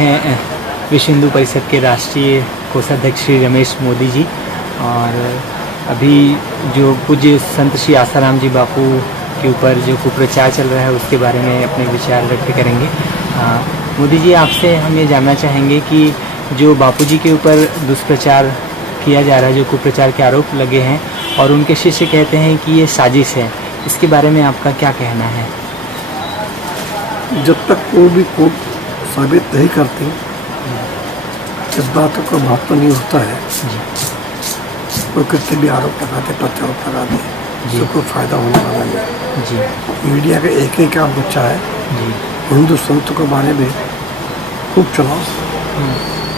हैं विश्व हिंदू परिषद के राष्ट्रीय कोषाध्यक्ष श्री रमेश मोदी जी। और अभी जो पूज्य संत श्री आसाराम जी बापू के ऊपर जो कुप्रचार चल रहा है उसके बारे में अपने विचार व्यक्त करेंगे। मोदी जी, आपसे हम ये जानना चाहेंगे कि जो बापू जी के ऊपर दुष्प्रचार किया जा रहा है, जो कुप्रचार के आरोप लगे हैं और उनके शिष्य कहते हैं कि ये साजिश है, इसके बारे में आपका क्या कहना है? जब तक वो भी कोर्ट साबित नहीं करती इस बात का महत्व नहीं होता है। वो कितने भी आरोप लगाते, प्रत्यारोप लगाते, इससे कोई फायदा होने वाला नहीं जी। मीडिया का एक ही काम बच्चा है जी। हिंदू संतों के बारे में खूब चलाओ,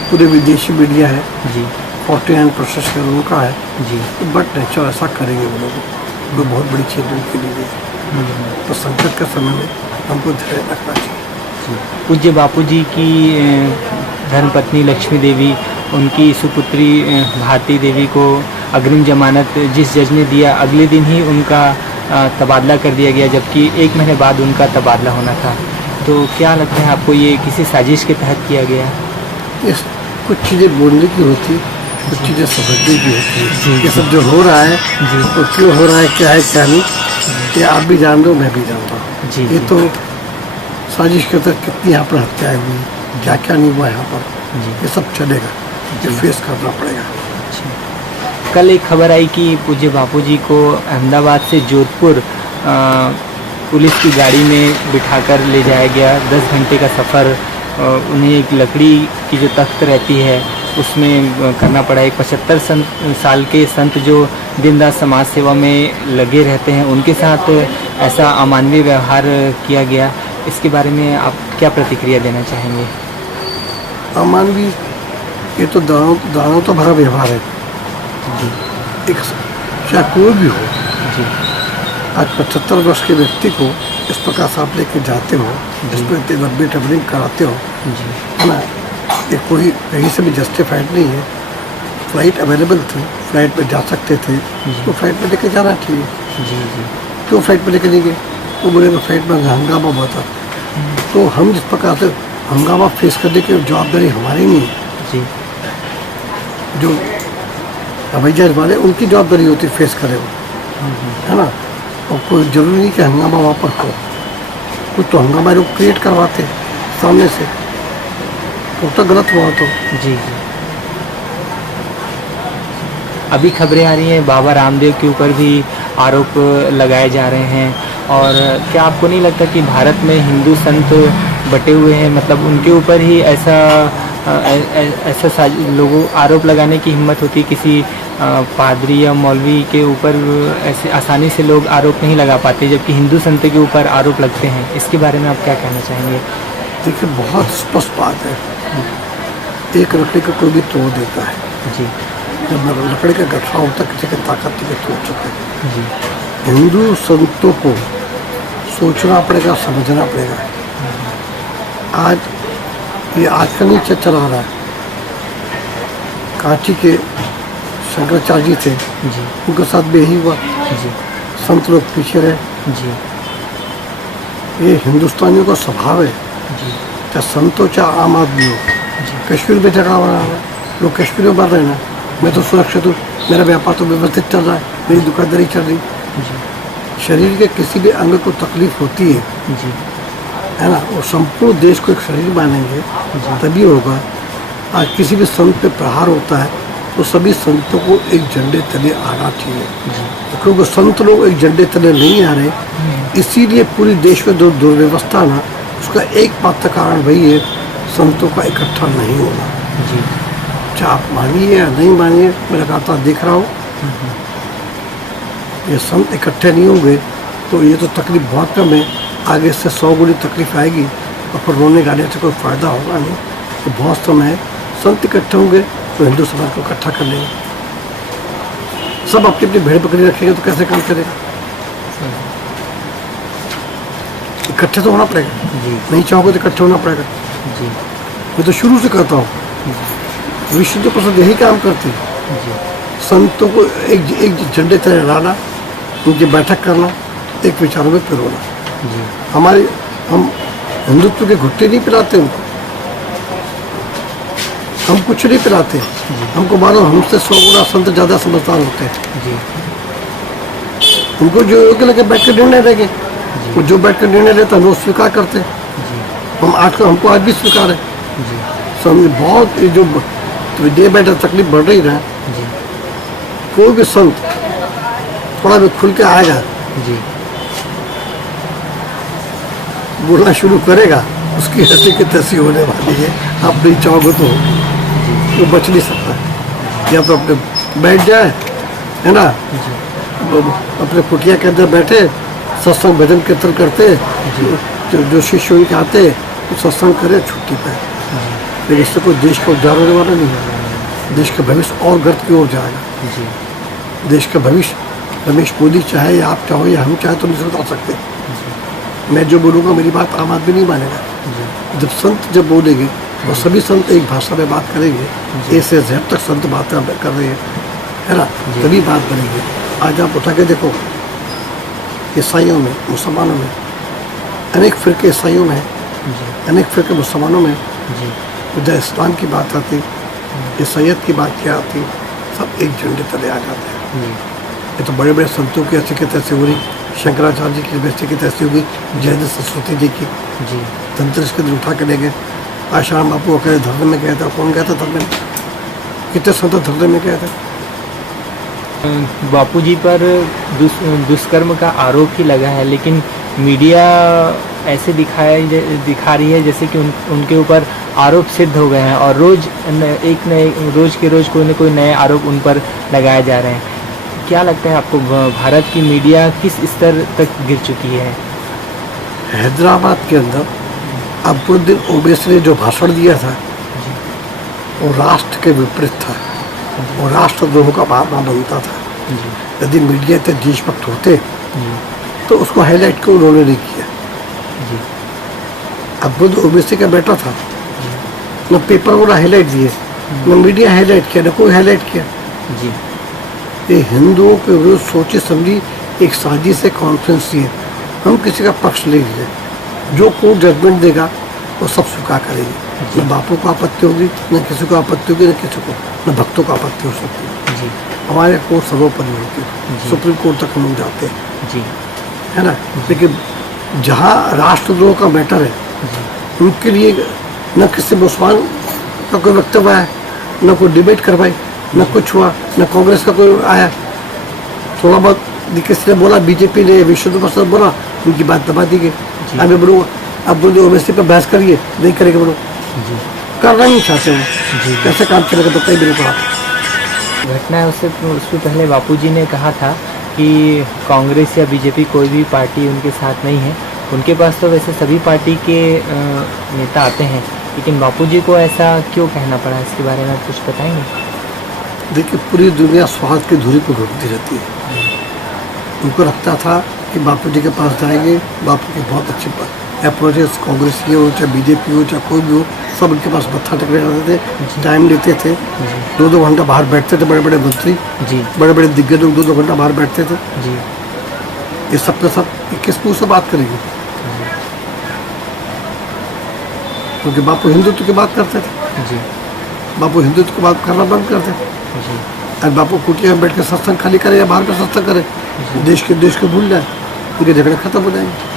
पूरे विदेशी मीडिया है जी, 49% उनका है जी। बट नेचर ऐसा करेंगे वो लोग, वो बहुत बड़ी चीज उनके लिए। तो संकट के समय में हमको धैर्य रखना चाहिए। पूज्य बापू जी की धर्मपत्नी लक्ष्मी देवी, उनकी सुपुत्री भारती देवी को अग्रिम जमानत जिस जज ने दिया, अगले दिन ही उनका तबादला कर दिया गया, जबकि 1 महीने बाद उनका तबादला होना था। तो क्या लगता है आपको, ये किसी साजिश के तहत किया गया? इस कुछ चीज़ें बोलने की होती, कुछ चीज़ें समझने की होती है। ये सब जो हो रहा है जी, तो क्यों हो रहा है, क्या है क्या नहीं, ये आप भी जान दो, मैं भी जानता हूँ जी। ये तो साजिश के तहत कितनी यहाँ पर हत्याएं हुई, क्या क्या नहीं हुआ यहाँ पर, ये सब चलेगा, ये फेस करना पड़ेगा। कल एक खबर आई कि पूज्य बापू जी को अहमदाबाद से जोधपुर पुलिस की गाड़ी में बिठाकर ले जाया गया। 10 घंटे का सफ़र, उन्हें एक लकड़ी की जो तख्त रहती है उसमें करना पड़ा। एक 75 साल के संत जो दिन रात समाज सेवा में लगे रहते हैं, उनके साथ ऐसा अमानवीय व्यवहार किया गया। इसके बारे में आप क्या प्रतिक्रिया देना चाहेंगे? अमानवीय, ये तो दानों तो भरा व्यवहार है जी। एक चाहे कोई भी हो जी, आज 75 वर्ष के व्यक्ति को इस प्रकार से आप लेके जाते हो, इस पर इतनी लंबी ट्रेवलिंग कराते हो जी, है ना। ये कोई कहीं से भी जस्टिफाइड नहीं है। फ्लाइट अवेलेबल थी, फ्लाइट में जा सकते थे, तो फ्लाइट में लेके जाना चाहिए जी जी। क्यों फ्लाइट में लेके नहीं गए? वो बोले फ्लाइट में हंगामा हुआ था। तो हम जिस प्रकार से हंगामा फेस करने की जवाबदारी हमारी नहीं है जी। जो हवाई जहाज वाले, उनकी जवाबदारी होती है फेस करे वो, है ना। और कोई जरूरी नहीं कि हंगामा वहाँ पर हो, कुछ तो हंगामा लोग क्रिएट करवाते सामने से, तो गलत हुआ तो जी जी। अभी खबरें आ रही हैं बाबा रामदेव के ऊपर भी आरोप लगाए जा रहे हैं। और क्या आपको नहीं लगता कि भारत में हिंदू संत बटे हुए हैं, मतलब उनके ऊपर ही ऐसा लोगों आरोप लगाने की हिम्मत होती है? किसी पादरी या मौलवी के ऊपर ऐसे आसानी से लोग आरोप नहीं लगा पाते, जबकि हिंदू संत के ऊपर आरोप लगते हैं। इसके बारे में आप क्या कहना चाहेंगे? देखिए, बहुत स्पष्ट बात है, एक लकड़ी का कोई भी तोड़ देता है जी। जब लकड़ी का गठरा होता है, किसी की ताकत के तोड़ चुके जी। हिंदू संतों को सोचना पड़ेगा, समझना पड़ेगा। आज ये आजकल नहीं चला रहा है। कांची के शंकराचार्य जी थे जी, उनके साथ भी यही हुआ जी। संत लोग पीछे रहे जी। ये हिंदुस्तानियों का स्वभाव है जी, चाहे संत हो चाहे आम आदमी हो। कश्मीर में झगड़ा हो रहा है, लोग कश्मीर में मर रहे हैं, मैं तो सुरक्षित हूँ, मेरा व्यापार तो व्यवस्थित चल रहा है, मेरी दुकानदारी चल रही जी। शरीर के किसी भी अंग को तकलीफ होती है जी, है ना। और संपूर्ण देश को एक शरीर मानेंगे तभी होगा। आज किसी भी संत पे प्रहार होता है तो सभी संतों को एक झंडे तले आना चाहिए, क्योंकि संत लोग एक झंडे तले नहीं आ रहे, इसीलिए पूरी देश में दुर्व्यवस्था ना, उसका एकमात्र कारण वही है, संतों का इकट्ठा नहीं होना जी। चाहे आप मानिए या नहीं मानिए, मैं लगातार देख रहा हूँ, ये संत इकट्ठे नहीं होंगे तो ये तो तकलीफ बहुत कम है, आगे से 100 गुनी तकलीफ आएगी और फिर रोने गाने से कोई फ़ायदा होगा नहीं। तो बहुत समय है, संत इकट्ठे होंगे तो हिंदू समाज को इकट्ठा कर लेंगे। सब अपनी अपनी भेड़ बकरी रखेंगे तो कैसे काम करेगा? इकट्ठे तो होना पड़ेगा जी। नहीं चाहोगे तो इकट्ठे होना पड़ेगा जी। मैं तो शुरू से कहता हूँ, विश्व हिंदू परिषद यही काम करती है जी। संतों को एक झंडे तले लाना, उनकी बैठक करना, एक विचारों में पिरोना जी। हम हिंदुत्व के घुट्टे नहीं पिलाते उनको, हम कुछ नहीं पिलाते, हमको मालूम हमसे 100 गुना संत ज़्यादा समझदार होते हैं। जी उनको जो योग्य लगे बैठ कर निर्णय देंगे, वो जो बैठ कर निर्णय लेता है वो स्वीकार करते हैं। जी हमको आज भी स्वीकार है। जी समझ बहुत ये जो डे बाय डे तकलीफ बढ़ रही है, जी कोई भी संत थोड़ा भी खुल के आएगा, जी बोलना शुरू करेगा, उसकी हंसी की तैसी होने वाली है। आप नहीं चाहोगे तो वो बच नहीं सकता। या तो अपने बैठ जाए, है ना, अपने कुटिया के अंदर बैठे सत्संग भजन कीर्तन करते, जो शिष्य हुई के आते तो सत्संग करे, छुट्टी पाए। लेकिन इससे कोई देश का उद्धार होने वाला नहीं है। देश का भविष्य और गर्त की ओर जाएगा। जी देश का भविष्य रमेश मोदी चाहे या आप चाहो या हम चाहे तो नहीं सुधार सकते। मैं जो बोलूँगा मेरी बात आम आदमी नहीं मानेगा। जब संत जब बोलेंगे और सभी संत एक भाषा में बात करेंगे, ए से जेड तक संत बातें कर रहे हैं, है ना, तभी बात बनेगी। आज आप उठा के देखो, ईसाइयों में, मुसलमानों में अनेक फिरके, ईसाइयों में अनेक फिरके, मुसलमानों में जी उधर इस्लाम की बात आती, ईसाइयत की बात क्या आती, सब एक झंडे तले आ जाते हैं। ये तो बड़े बड़े संतों की ऐसे की तैसे हो रही, शंकराचार्य जी की वैसे की तैसी होगी, जयदेव सरस्वती जी की जी धनतेरस के दिन उठा के ले गए। आश्रम बापू कहे धरने में गया था, कौन गया था धरने में? कितने संत धरने में गए थे? बापूजी पर दुष्कर्म का आरोप ही लगा है, लेकिन मीडिया ऐसे दिखा रही है जैसे कि उनके ऊपर आरोप सिद्ध हो गए हैं और रोज के रोज कोई न कोई नए आरोप उन पर लगाए जा रहे हैं। क्या लगता है आपको, भारत की मीडिया किस स्तर तक गिर चुकी है? हैदराबाद के अंदर अब्दुद्दीन ओवैसी ने जो भाषण दिया था वो राष्ट्र के विपरीत था, वो राष्ट्रद्रोह का भावना बनता था। यदि मीडिया इतने देशभक्त होते तो उसको हाईलाइट क्यों उन्होंने नहीं किया? अब्दुद्दीन ओवैसी का बेटा था, न पेपर वाला हाईलाइट दिए, न मीडिया हाईलाइट किया, न कोई हाईलाइट किया। जी ये हिंदुओं के विरुद्ध सोची समझी एक साजिश से कॉन्फ्रेंस है। हम किसी का पक्ष ले लिए, जो कोर्ट जजमेंट देगा वो सब स्वीकार करेंगे। न बापू को आपत्ति होगी, न किसी को आपत्ति होगी, न किसी को, न भक्तों को आपत्ति हो सकती है। जी हमारे कोर्ट सर्वोपरि होती है, सुप्रीम कोर्ट तक हम जाते हैं, जी है ना। लेकिन जहाँ राष्ट्रद्रोह का मैटर है, उनके लिए न किसी मुसलमान का कोई वक्तव्य आया, न कोई डिबेट करवाई, न कुछ हुआ, न कांग्रेस का कोई आया। थोड़ा बहुत किसी ने बोला, बीजेपी ने, विश्व हिंदू परिषद बोला, उनकी बात दबा दी गई। अब मैं बोलूँगा अब्दुल्ला ओवैसी पर बहस करिए, नहीं करेंगे, बोलो करना नहीं चाहते हो, कैसे काम करेगा तो कहीं भी नहीं पड़ा। घटना है उससे पहले बापूजी ने कहा था कि कांग्रेस या बीजेपी कोई भी पार्टी उनके साथ नहीं है। उनके पास तो वैसे सभी पार्टी के नेता आते हैं, लेकिन बापूजी को ऐसा क्यों कहना पड़ा, इसके बारे में कुछ बताएंगे? देखिए, पूरी दुनिया स्वार्थ की धुरी को ढूंढती रहती है। उनको लगता था कि बापू जी के पास जाएंगे, बापू की बहुत अच्छी अप्रोचेस, कांग्रेस की हो चाहे बीजेपी हो चाहे कोई भी हो, सब उनके पास मत्था टेकने जाते थे, टाइम लेते थे, 2-2 घंटा बाहर बैठते थे। बड़े बड़े मंत्री, बड़े बड़े दिग्गज लोग 2-2 घंटा बाहर बैठते थे। ये सब के सब किस मुँह से बात करेंगे? क्योंकि बापू हिंदुत्व की बात करते थे। बापू हिंदुत्व की बात करना बंद करते थे। और बापू कुटिया में बैठ के सत्संग खाली करे या बाहर पे सत्संग करे, देश के भूल जाए, उनके झगड़े खत्म हो जाएंगे।